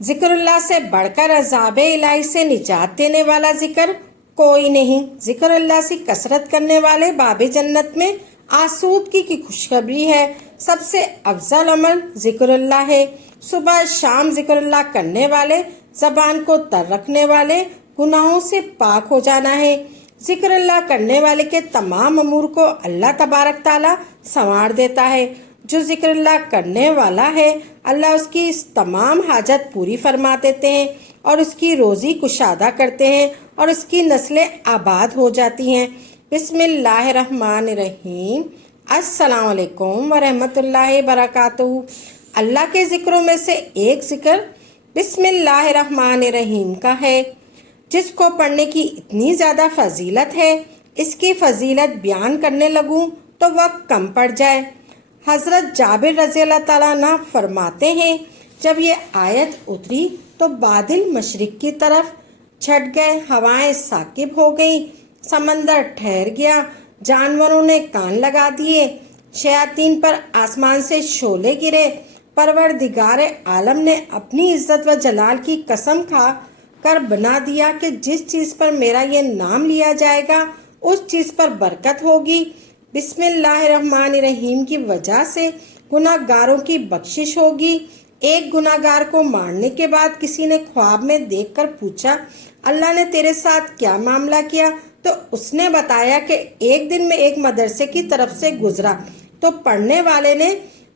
ذکر اللہ سے بڑھ کر عذاب الہی سے نجات دینے والا ذکر کوئی نہیں۔ ذکر اللہ سے کثرت کرنے والے باب جنت میں آسودگی کی خوشخبری ہے۔ سب سے افضل عمل ذکر اللہ ہے۔ صبح شام ذکر اللہ کرنے والے زبان کو تر رکھنے والے گناہوں سے پاک ہو جانا ہے۔ ذکر اللہ کرنے والے کے تمام امور کو اللہ تبارک تعالیٰ سنوار دیتا ہے۔ جو ذکر اللہ کرنے والا ہے اللہ اس کی تمام حاجت پوری فرما دیتے ہیں اور اس کی روزی کشادہ کرتے ہیں اور اس کی نسلیں آباد ہو جاتی ہیں۔ بسم اللہ الرحمن الرحیم۔ السلام علیکم ورحمۃ اللہ وبرکاتہ۔ اللہ کے ذکروں میں سے ایک ذکر بسم اللہ الرحمن الرحیم کا ہے، جس کو پڑھنے کی اتنی زیادہ فضیلت ہے، اس کی فضیلت بیان کرنے لگوں تو وقت کم پڑ جائے۔ حضرت جابر رضی اللہ تعالیٰ عنہ فرماتے ہیں، جب یہ آیت اتری تو بادل مشرق کی طرف چھٹ گئے، ہوائیں ثاقب ہو گئیں، سمندر ٹھہر گیا، جانوروں نے کان لگا دیے، شیاطین پر آسمان سے شعلے گرے۔ پروردگار عالم نے اپنی عزت و جلال کی قسم کھا کر بنا دیا کہ جس چیز پر میرا یہ نام لیا جائے گا اس چیز پر برکت ہوگی۔ بسم اللہ الرحمن الرحیم کی وجہ سے گناہ گاروں کی بخشش ہوگی۔ ایک گناہ گار کو مارنے کے بعد کسی نے خواب میں دیکھ کر پوچھا، اللہ نے تیرے ساتھ کیا معاملہ کیا؟ تو اس نے بتایا کہ ایک دن میں ایک مدرسے کی طرف سے گزرا تو پڑھنے والے نے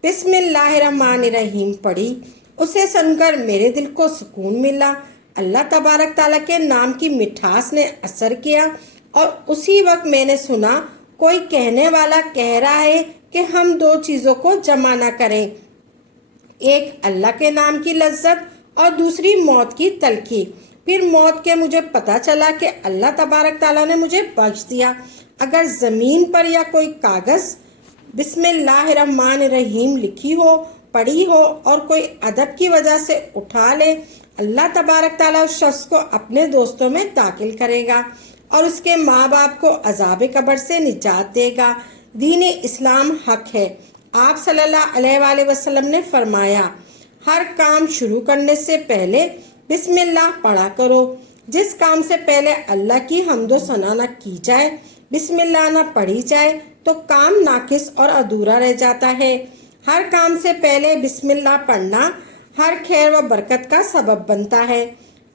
بسم اللہ الرحمن الرحیم پڑھی، اسے سن کر میرے دل کو سکون ملا۔ اللہ تبارک تعالیٰ کے نام کی مٹھاس نے اثر کیا اور اسی وقت میں نے سنا کوئی کہنے والا کہہ رہا ہے کہ ہم دو چیزوں کو جمع نہ کریں، ایک اللہ کے نام کی لذت اور دوسری موت کی تلخی۔ پھر موت کے مجھے پتہ چلا کہ اللہ تبارک تعالیٰ نے مجھے بخش دیا۔ اگر زمین پر یا کوئی کاغذ بسم اللہ الرحمن الرحیم لکھی ہو، پڑھی ہو اور کوئی ادب کی وجہ سے اٹھا لے، اللہ تبارک تعالیٰ اس شخص کو اپنے دوستوں میں داخل کرے گا اور اس کے ماں باپ کو عذاب قبر سے نجات دے گا۔ دین اسلام حق ہے۔ آپ صلی اللہ علیہ وآلہ وسلم نے فرمایا، ہر کام شروع کرنے سے پہلے بسم اللہ پڑھا کرو۔ جس کام سے پہلے اللہ کی حمد و ثنا نہ کی جائے، بسم اللہ نہ پڑھی جائے تو کام ناقص اور ادھورا رہ جاتا ہے۔ ہر کام سے پہلے بسم اللہ پڑھنا ہر خیر و برکت کا سبب بنتا ہے۔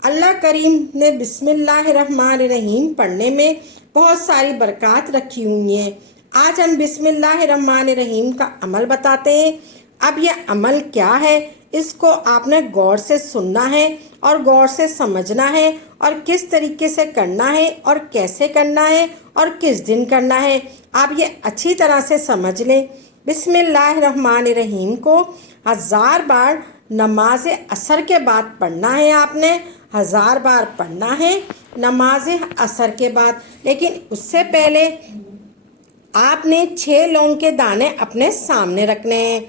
اللہ کریم نے بسم اللہ الرحمن الرحیم پڑھنے میں بہت ساری برکات رکھی ہوئی ہیں۔ آج ہم بسم اللہ الرحمن الرحیم کا عمل بتاتے ہیں۔ اب یہ عمل کیا ہے، اس کو آپ نے غور سے سننا ہے اور غور سے سمجھنا ہے اور کس طریقے سے کرنا ہے اور کیسے کرنا ہے اور کس دن کرنا ہے، آپ یہ اچھی طرح سے سمجھ لیں۔ بسم اللہ الرحمن الرحیم کو 1000 بار نماز عصر کے بعد پڑھنا ہے، آپ نے 1000 بار پڑھنا ہے نماز عصر کے بعد۔ لیکن اس سے پہلے آپ نے 6 لونگ کے دانے اپنے سامنے رکھنے ہیں۔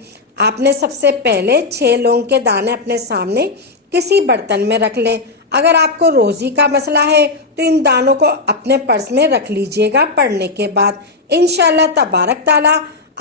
آپ نے سب سے پہلے 6 لونگ کے دانے اپنے سامنے کسی برتن میں رکھ لیں۔ اگر آپ کو روزی کا مسئلہ ہے تو ان دانوں کو اپنے پرس میں رکھ لیجئے گا پڑھنے کے بعد۔ انشاءاللہ تبارک تعالیٰ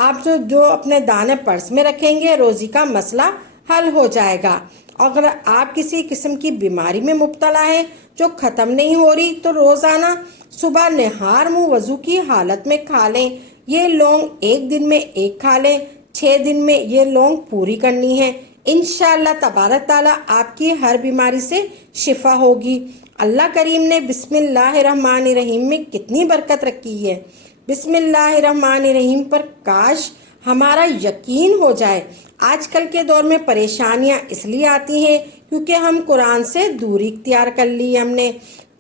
آپ جو اپنے دانے پرس میں رکھیں گے روزی کا مسئلہ حل ہو جائے گا۔ اگر آپ کسی قسم کی بیماری میں مبتلا ہیں جو ختم نہیں ہو رہی تو روزانہ صبح نہار منہ وضو کی حالت میں کھا لیں۔ یہ لونگ ایک دن میں ایک کھا لیں، 6 دن میں یہ لونگ پوری کرنی ہے۔ انشاءاللہ تبارک تعالیٰ آپ کی ہر بیماری سے شفا ہوگی۔ اللہ کریم نے بسم اللہ الرحمن الرحیم میں کتنی برکت رکھی ہے۔ بسم اللہ الرحمن الرحیم پر کاش ہمارا یقین ہو جائے۔ آج کل کے دور میں پریشانیاں اس لیے آتی ہیں کیونکہ ہم قرآن سے دوری اختیار کر لی ہم نے۔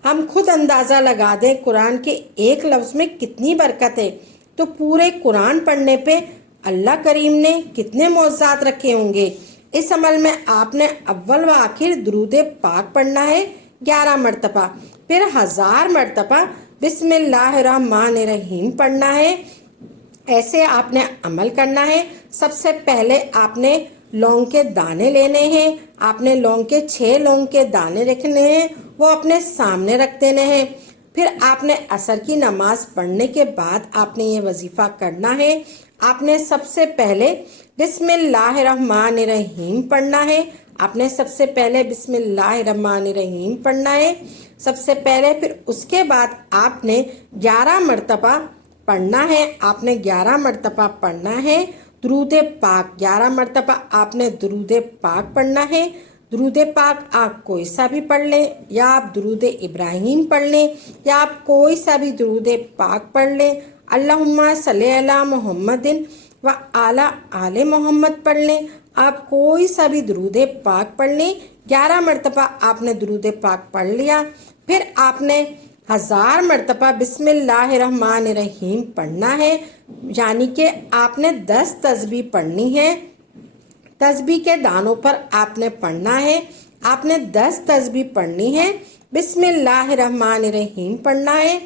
ہم خود اندازہ لگا دیں قرآن کے ایک لفظ میں کتنی برکت ہے تو پورے قرآن پڑھنے پہ اللہ کریم نے کتنے معجزات رکھے ہوں گے۔ اس عمل میں آپ نے اول و آخر درود پاک پڑھنا ہے 11 مرتبہ، پھر 1000 مرتبہ بسم اللہ الرحمن الرحیم پڑھنا ہے۔ ایسے آپ نے عمل کرنا ہے۔ سب سے پہلے آپ نے لونگ کے دانے لینے ہیں، آپ نے لونگ کے 6 لونگ کے دانے رکھنے ہیں، وہ اپنے سامنے رکھ دینے ہیں۔ پھر آپ نے عصر کی نماز پڑھنے کے بعد آپ نے یہ وظیفہ کرنا ہے۔ آپ نے سب سے پہلے بسم اللہ الرحمن الرحیم پڑھنا ہے، آپ نے سب سے پہلے بسم اللہ الرحمن الرحیم پڑھنا ہے سب سے پہلے، پھر اس کے بعد آپ نے 11 مرتبہ پڑھنا ہے، آپ نے 11 مرتبہ پڑھنا ہے درود پاک، 11 مرتبہ آپ نے درود پاک پڑھنا ہے۔ درود پاک آپ کوئی سا بھی پڑھ لیں، یا آپ درود ابراہیم پڑھ لیں، یا آپ کوئی سا بھی درود پاک پڑھ لیں۔ اللہم صلی علی محمد و اعلی آل محمد پڑھ لیں، آپ کوئی سا بھی درود پاک پڑھ لیں۔ 11 مرتبہ آپ نے درود پاک پڑھ لیا، پھر آپ نے 1000 مرتبہ بسم اللہ الرحمن الرحیم پڑھنا ہے، یعنی کہ آپ نے 10 تسبیح پڑھنی ہے۔ تسبیح کے دانوں پر آپ نے پڑھنا ہے، آپ نے 10 تسبیح پڑھنی ہے۔ بسم اللہ الرحمن الرحیم پڑھنا ہے،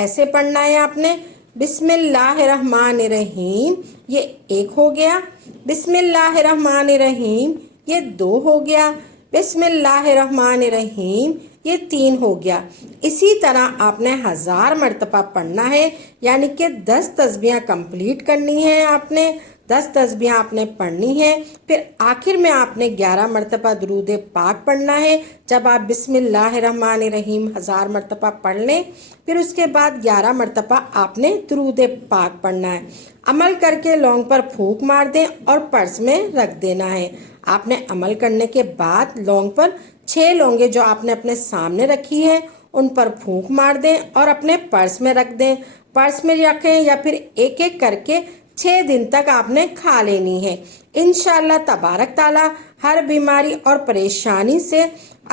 ایسے پڑھنا ہے آپ نے بسم اللہ الرحمن الرحیم، یہ 1 ہو گیا۔ بسم اللہ الرحمن الرحیم، یہ 2 ہو گیا۔ بسم اللہ الرحمن الرحیم، یہ 3 ہو گیا۔ اسی طرح آپ نے 1000 مرتبہ پڑھنا ہے، یعنی کہ 10 تسبیحیں کمپلیٹ کرنی ہیں، آپ نے 10 تسبیحیں آپ نے پڑھنی ہے۔ پھر آخر میں آپ نے 11 مرتبہ درود پاک پڑھنا ہے۔ جب آپ بسم اللہ الرحمن الرحیم 1000 مرتبہ پڑھ لیں، پھر اس کے بعد 11 مرتبہ آپ نے درود پاک پڑھنا ہے۔ عمل کر کے لونگ پر پھونک مار دیں اور پرس میں رکھ دینا ہے۔ آپ نے عمل کرنے کے بعد لونگ پر 6 لونگیں جو آپ نے اپنے سامنے رکھی ہے ان پر پھونک مار دیں اور اپنے پرس میں رکھ دیں۔ پرس میں رکھیں یا پھر ایک ایک کر کے 6 دن تک آپ نے کھا لینی ہے۔ انشاءاللہ تبارک تعالیٰ ہر بیماری اور پریشانی سے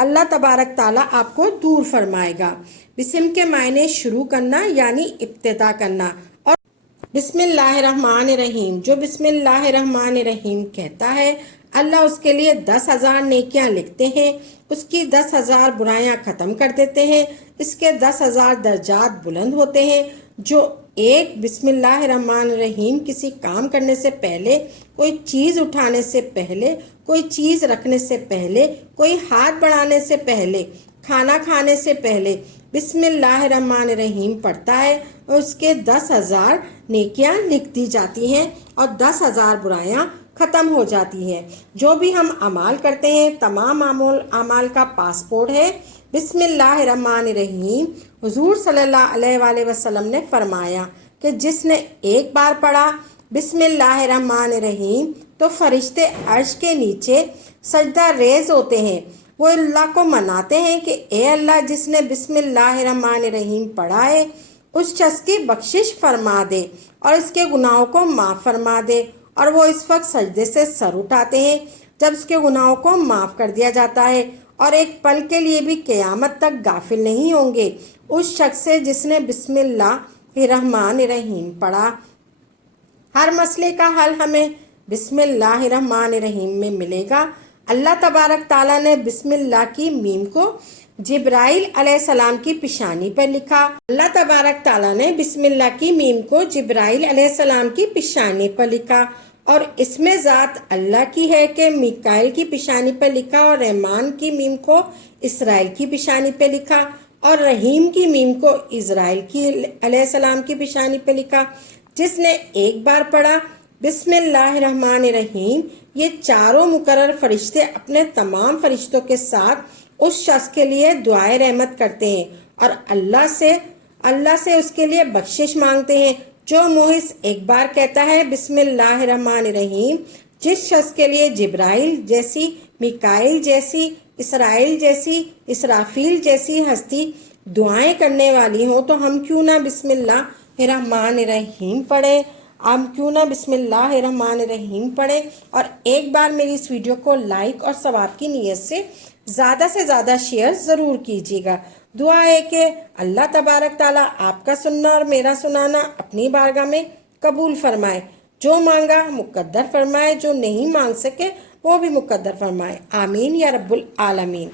اللہ تبارک تعالیٰ آپ کو دور فرمائے گا۔ بسم کے معنی شروع کرنا یعنی ابتدا کرنا، اور بسم اللہ الرحمن الرحیم، جو بسم اللہ الرحمن الرحیم کہتا ہے اللہ اس کے لیے 10,000 نیکیاں لکھتے ہیں، اس کی 10,000 برائیاں ختم کر دیتے ہیں، اس کے 10,000 درجات بلند ہوتے ہیں۔ جو ایک بسم اللہ الرحمن الرحیم کسی کام کرنے سے پہلے، کوئی چیز اٹھانے سے پہلے، کوئی چیز رکھنے سے پہلے، کوئی ہاتھ بڑھانے سے پہلے، کھانا کھانے سے پہلے بسم اللہ الرحمن الرحیم پڑھتا ہے اور اس کے 10,000 نیکیاں لکھ دی جاتی ہیں اور 10,000 برائیاں ختم ہو جاتی ہے۔ جو بھی ہم اعمال کرتے ہیں تمام اعمال کا پاسپورٹ ہے بسم اللہ الرحمن الرحیم۔ حضور صلی اللہ علیہ وآلہ وسلم نے فرمایا کہ جس نے ایک بار پڑھا بسم اللہ الرحمن الرحیم تو فرشتے عرش کے نیچے سجدہ ریز ہوتے ہیں، وہ اللہ کو مناتے ہیں کہ اے اللہ جس نے بسم اللہ الرحمن الرحیم پڑھا ہے اس شخص کی بخشش فرما دے اور اس کے گناہوں کو معاف فرما دے۔ اور وہ اس وقت سجدے سے سر اٹھاتے ہیں جب اس کے گناہوں کو معاف کر دیا جاتا ہے، اور ایک پل کے لیے بھی قیامت تک غافل نہیں ہوں گے اس شخص سے جس نے بسم اللہ الرحمن الرحیم پڑھا۔ ہر مسئلے کا حل ہمیں بسم اللہ الرحمن الرحیم میں ملے گا۔ اللہ تبارک تعالیٰ نے بسم اللہ کی میم کو جبرائیل علیہ السلام کی پیشانی پر لکھا۔ اللہ تبارک تعالیٰ نے بسم اللہ کی میم کو جبرائیل علیہ السلام کی پیشانی پر لکھا، اور اس میں ذات اللہ کی ہے کہ میکائیل کی پیشانی پر لکھا، اور رحمان کی میم کو اسرائیل کی پیشانی پہ لکھا، اور رحیم کی میم کو اسرائیل کی علیہ السلام کی پیشانی پہ لکھا۔ جس نے ایک بار پڑھا بسم اللہ الرحمن الرحیم، یہ چاروں مقرر فرشتے اپنے تمام فرشتوں کے ساتھ اس شخص کے لیے دعائے رحمت کرتے ہیں اور اللہ سے اس کے لیے بخشش مانگتے ہیں۔ جو محض ایک بار کہتا ہے بسم اللہ الرحمن الرحیم، جس شخص کے لیے جبرائیل جیسی، میکائیل جیسی، اسرائیل جیسی، اسرافیل جیسی ہستی دعائیں کرنے والی ہوں، تو ہم کیوں نہ بسم اللہ الرحمن الرحیم پڑھیں، بسم اللہ الرحمن الرحیم پڑھیں۔ اور ایک بار میری اس ویڈیو کو لائک اور ثواب کی نیت سے زیادہ شیئر ضرور کیجیے گا۔ دعا ہے کہ اللہ تبارک تعالیٰ آپ کا سننا اور میرا سنانا اپنی بارگاہ میں قبول فرمائے، جو مانگا مقدر فرمائے، جو نہیں مانگ سکے وہ بھی مقدر فرمائے، آمین یا رب العالمین۔